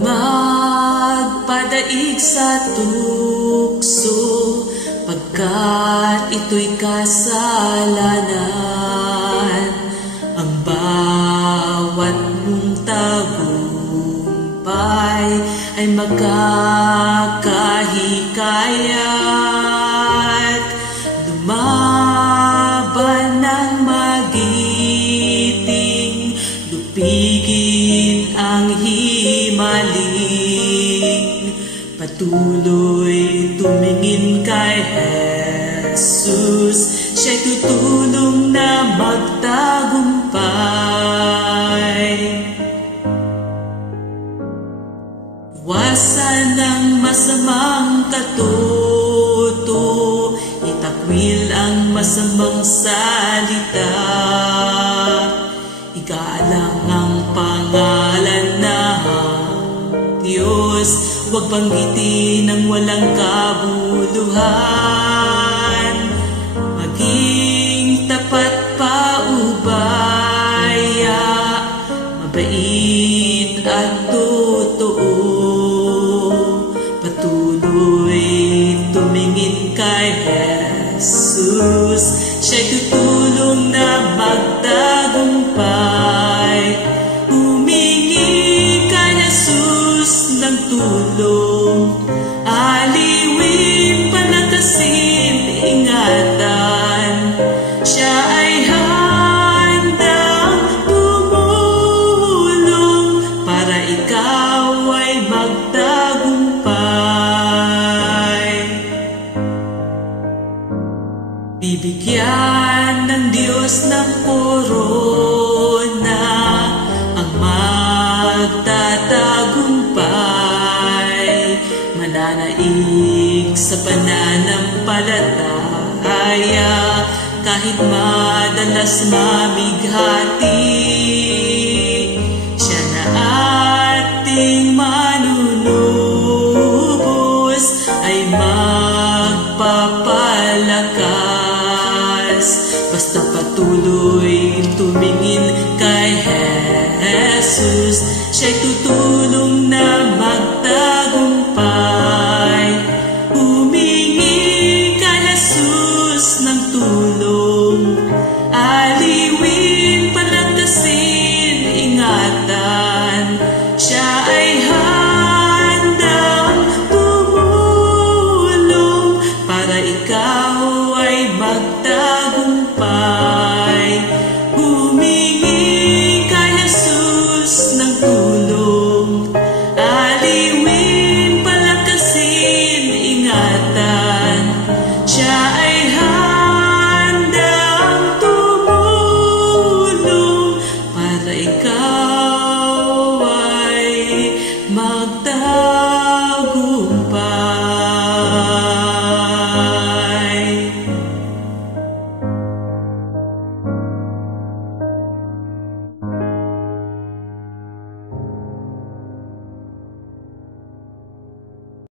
magpadaig sa tukso, pagkat ito'y kasalanan. Ang bawat mong tagumpay ay magkakahikayat. Lumaban ng magiting, lupigin ang himaling. Patuloy tumingin kay Jesus, siya'y tutulong na magtagumpay. Iwasan ang masamang katuto, itakwil ang masamang salita. Igalang ang pangalan ng Diyos, huwag banggitin ang walang kabuluhan. Maging tapat paubaya, mabait at totoo. Patuloy tumingin kay Jesus, siya'y tutulong na magtagumpay. Humingi kay Jesus ng tulong, aliwin, palakasin, ingatan. Siya ay handang tumulong para ikaw ay magtagumpay. Bibigyan ng Diyos ng korona ang magtatagumpay, mananaig sa pananampalataya kahit madalas mamighati.